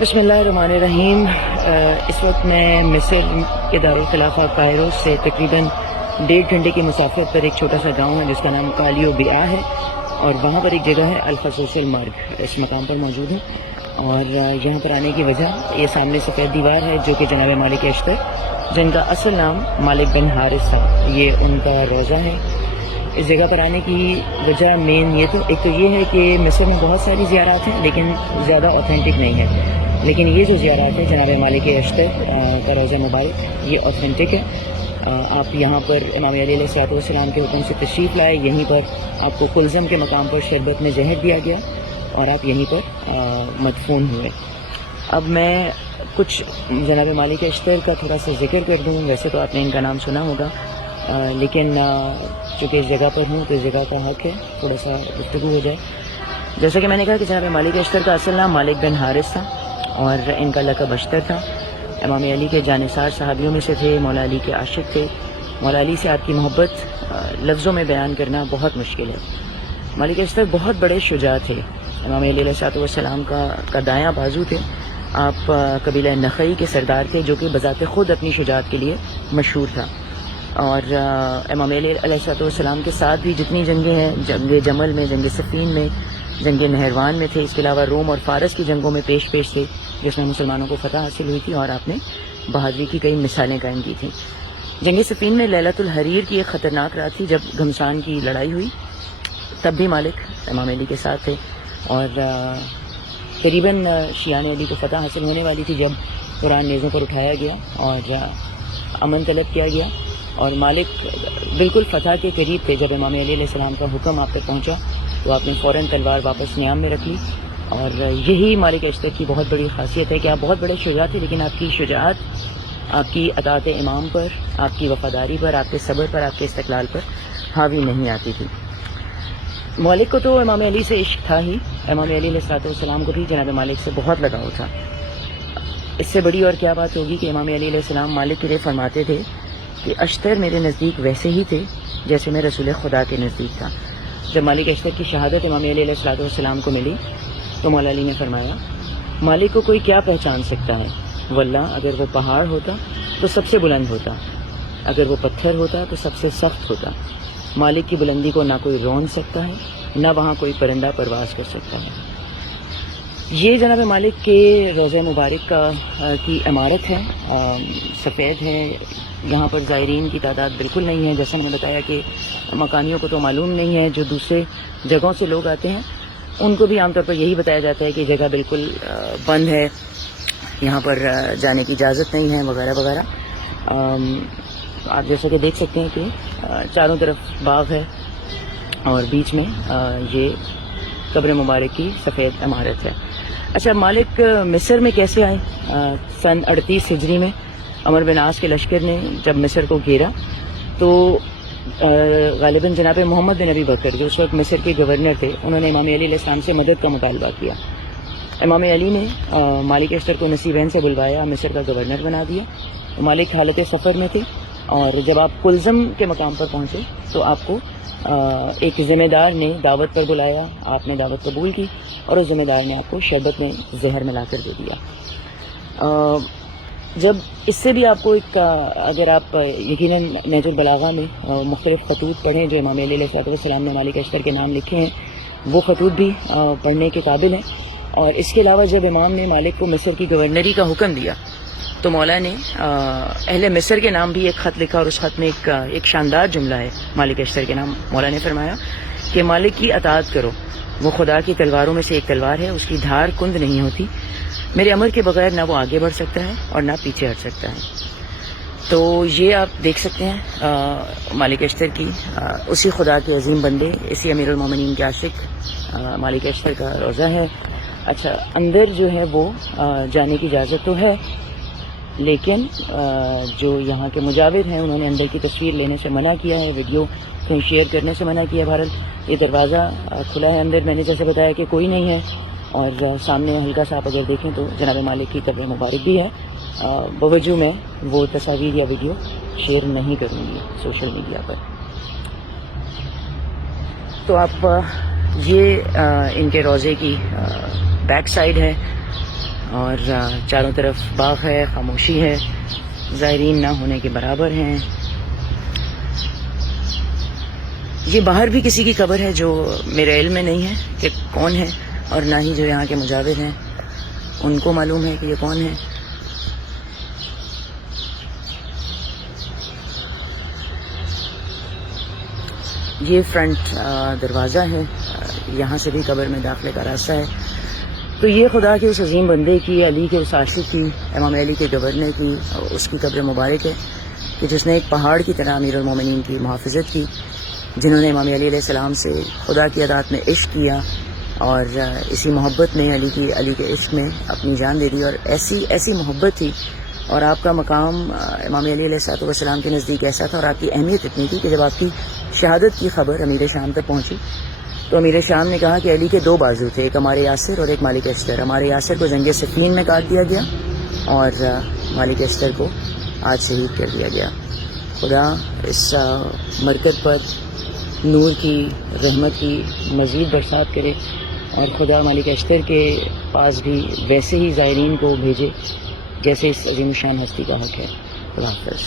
بسم اللہ الرحمن الرحیم۔ اس وقت میں مصر کے دارالخلافہ قاہرہ سے تقریباً 1.5 گھنٹے کی مسافت پر ایک چھوٹا سا گاؤں ہے جس کا نام کالیو بیعا ہے، اور وہاں پر ایک جگہ ہے الخصوص المرگ، اس مقام پر موجود ہوں۔ اور یہاں پر آنے کی وجہ یہ سامنے سفید دیوار ہے جو کہ جناب مالک اشتر، جن کا اصل نام مالک بن حارث تھا، یہ ان کا روضہ ہے۔ اس جگہ پر آنے کی وجہ مین یہ تو ایک تو یہ ہے کہ مصر میں بہت ساری زیارات ہیں لیکن زیادہ اوتھینٹک نہیں ہے، لیکن یہ جو زیارات ہے جناب مالک اشتر کا روضہ مبارک، یہ اوتھینٹک ہے۔ آپ یہاں پر امام علی علیہ السلام کے حکم سے تشریف لائے، یہیں پر آپ کو کلزم کے مقام پر شربت میں زہر دیا گیا اور آپ یہیں پر مدفون ہوئے۔ اب میں کچھ جناب مالک اشتر کا تھوڑا سا ذکر کر دوں۔ ویسے تو آپ نے ان کا نام سنا ہوگا، لیکن چونکہ اس جگہ پر ہوں تو اس جگہ کا حق ہے تھوڑا سا گفتگو ہو جائے۔ جیسا کہ میں نے کہا کہ جناب مالک اشتر کا اصل نام مالک بن حارث تھا اور ان کا لقب اشتر تھا۔ امام علی کے جانثار صحابیوں میں سے تھے، مولا علی کے عاشق تھے۔ مولا علی سے آپ کی محبت لفظوں میں بیان کرنا بہت مشکل ہے۔ مالک اشتر بہت بڑے شجاع تھے، امام علی علیہ السلام کا دایاں بازو تھے۔ آپ قبیلہ نخعی کے سردار تھے جو کہ بذات خود اپنی شجاعت کے لیے مشہور تھا، اور امام علی علیہ السلام کے ساتھ بھی جتنی جنگیں ہیں، جنگ جمل میں، جنگ صفین میں، جنگ نہروان میں تھے، اس کے علاوہ روم اور فارس کی جنگوں میں پیش تھے جس میں مسلمانوں کو فتح حاصل ہوئی تھی، اور آپ نے بہادری کی کئی مثالیں قائم کی تھیں۔ جنگ صفین میں لیلۃ الحریر کی ایک خطرناک رات تھی جب گھمسان کی لڑائی ہوئی، تب بھی مالک امام علی کے ساتھ تھے، اور قریباً شیعان علی کو فتح حاصل ہونے والی تھی جب قرآن نیزوں پر اٹھایا گیا اور امن طلب کیا گیا، اور مالک بالکل فتح کے قریب تھے۔ جب امام علی علیہ السلام کا حکم آپ تک پہنچا تو آپ نے فوراً تلوار واپس نیام میں رکھ لی، اور یہی مالک اشتر کی بہت بڑی خاصیت ہے کہ آپ بہت بڑے شجاع تھے، لیکن آپ کی شجاعت آپ کی اطاعت امام پر، آپ کی وفاداری پر، آپ کے صبر پر، آپ کے استقلال پر حاوی نہیں آتی تھی۔ مالک کو تو امام علی سے عشق تھا ہی، امام علی علیہ السلام کو بھی جناب مالک سے بہت لگاؤ تھا۔ اس سے بڑی اور کیا بات ہوگی کہ امام علی علیہ السلام مالک کے لیے فرماتے تھے کہ اشتر میرے نزدیک ویسے ہی تھے جیسے میں رسول خدا کے نزدیک تھا۔ جب مالک اشتر کی شہادت امام علی علیہ السلام کو ملی تو مولا علی نے فرمایا، مالک کو کوئی کیا پہچان سکتا ہے؟ واللہ اگر وہ پہاڑ ہوتا تو سب سے بلند ہوتا، اگر وہ پتھر ہوتا تو سب سے سخت ہوتا۔ مالک کی بلندی کو نہ کوئی رون سکتا ہے، نہ وہاں کوئی پرندہ پرواز کر سکتا ہے۔ یہ جناب مالک کے روضہ مبارک کی عمارت ہے، سفید ہے۔ یہاں پر زائرین کی تعداد بالکل نہیں ہے، جیسا میں نے بتایا کہ مقامیوں کو تو معلوم نہیں ہے، جو دوسرے جگہوں سے لوگ آتے ہیں ان کو بھی عام طور پر یہی بتایا جاتا ہے کہ جگہ بالکل بند ہے، یہاں پر جانے کی اجازت نہیں ہے وغیرہ وغیرہ۔ آپ جیسا کہ دیکھ سکتے ہیں کہ چاروں طرف باغ ہے اور بیچ میں یہ قبر مبارک کی سفید عمارت ہے۔ اچھا، مالک مصر میں کیسے آئے؟ سن 38 ہجری میں عمر بن عاص کے لشکر نے جب مصر کو گھیرا تو غالباً جناب محمد بن ابی بکر جو اس وقت مصر کے گورنر تھے، انہوں نے امام علی علیہ السلام سے مدد کا مطالبہ کیا۔ امام علی نے مالک اشتر کو نصیبین سے بلوایا، مصر کا گورنر بنا دیا۔ مالک حالت سفر میں تھے، اور جب آپ کلزم کے مقام پر پہنچے تو آپ کو ایک ذمہ دار نے دعوت پر بلایا، آپ نے دعوت قبول کی اور اس ذمہ دار نے آپ کو شربت میں زہر ملا کر دے دیا۔ جب اس سے بھی آپ کو ایک اگر آپ یقیناً نہج البلاغہ میں مختلف خطوط پڑھیں جو امام علی علیہ السلام نے مالک اشتر کے نام لکھے ہیں، وہ خطوط بھی پڑھنے کے قابل ہیں۔ اور اس کے علاوہ جب امام نے مالک کو مصر کی گورنری کا حکم دیا تو مولا نے اہل مصر کے نام بھی ایک خط لکھا، اور اس خط میں ایک شاندار جملہ ہے مالک اشتر کے نام۔ مولا نے فرمایا کہ مالک کی اطاعت کرو، وہ خدا کی تلواروں میں سے ایک تلوار ہے، اس کی دھار کند نہیں ہوتی، میرے امر کے بغیر نہ وہ آگے بڑھ سکتا ہے اور نہ پیچھے ہٹ سکتا ہے۔ تو یہ آپ دیکھ سکتے ہیں مالک اشتر کی اسی خدا کے عظیم بندے، اسی امیر المومنین کے عاشق مالک اشتر کا روضہ ہے۔ اچھا، اندر جو ہے وہ جانے کی اجازت تو ہے، لیکن جو یہاں کے مجاور ہیں انہوں نے اندر کی تصویر لینے سے منع کیا ہے، ویڈیو کہیں شیئر کرنے سے منع کیا ہے۔ بہرحال یہ دروازہ کھلا ہے، اندر میں نے جیسے بتایا کہ کوئی نہیں ہے، اور سامنے ہلکا سا آپ اگر دیکھیں تو جناب مالک کی قبر مبارک بھی ہے۔ بوجہ میں وہ تصاویر یا ویڈیو شیئر نہیں کروں گی سوشل میڈیا پر۔ تو آپ یہ ان کے روضے کی بیک سائڈ ہے، اور چاروں طرف باغ ہے، خاموشی ہے، زائرین نہ ہونے کے برابر ہیں. یہ باہر بھی کسی کی قبر ہے جو میرے علم میں نہیں ہے کہ کون ہے، اور نہ ہی جو یہاں کے مجاور ہیں ان کو معلوم ہے کہ یہ کون ہے. یہ فرنٹ دروازہ ہے، یہاں سے بھی قبر میں داخلے کا راستہ ہے. تو یہ خدا کے اس عظیم بندے کی، علی کے اس عاشق کی، امام علی کے گورنر کی، اس کی قبر مبارک ہے کہ جس نے ایک پہاڑ کی طرح امیر المومنین کی محافظت کی، جنہوں نے امام علی علیہ السلام سے خدا کی اطاعت میں عشق کیا اور اسی محبت میں علی کے عشق میں اپنی جان دے دی. اور ایسی محبت تھی اور آپ کا مقام امام علی علیہ السلام کے نزدیک ایسا تھا اور آپ کی اہمیت اتنی تھی کہ جب آپ کی شہادت کی خبر امیر شام تک پہنچی تو امیر شام نے کہا کہ علی کے دو بازو تھے، ایک ہمارے یاسر اور ایک مالک اشتر. ہمارے یاسر کو جنگ صفین میں کاٹ دیا گیا اور مالک اشتر کو آج شہید کر دیا گیا. خدا اس مرکز پر نور کی، رحمت کی مزید برسات کرے اور خدا مالک اشتر کے پاس بھی ویسے ہی زائرین کو بھیجے جیسے اس عظیم شان ہستی کا حق ہے. خدا حافظ.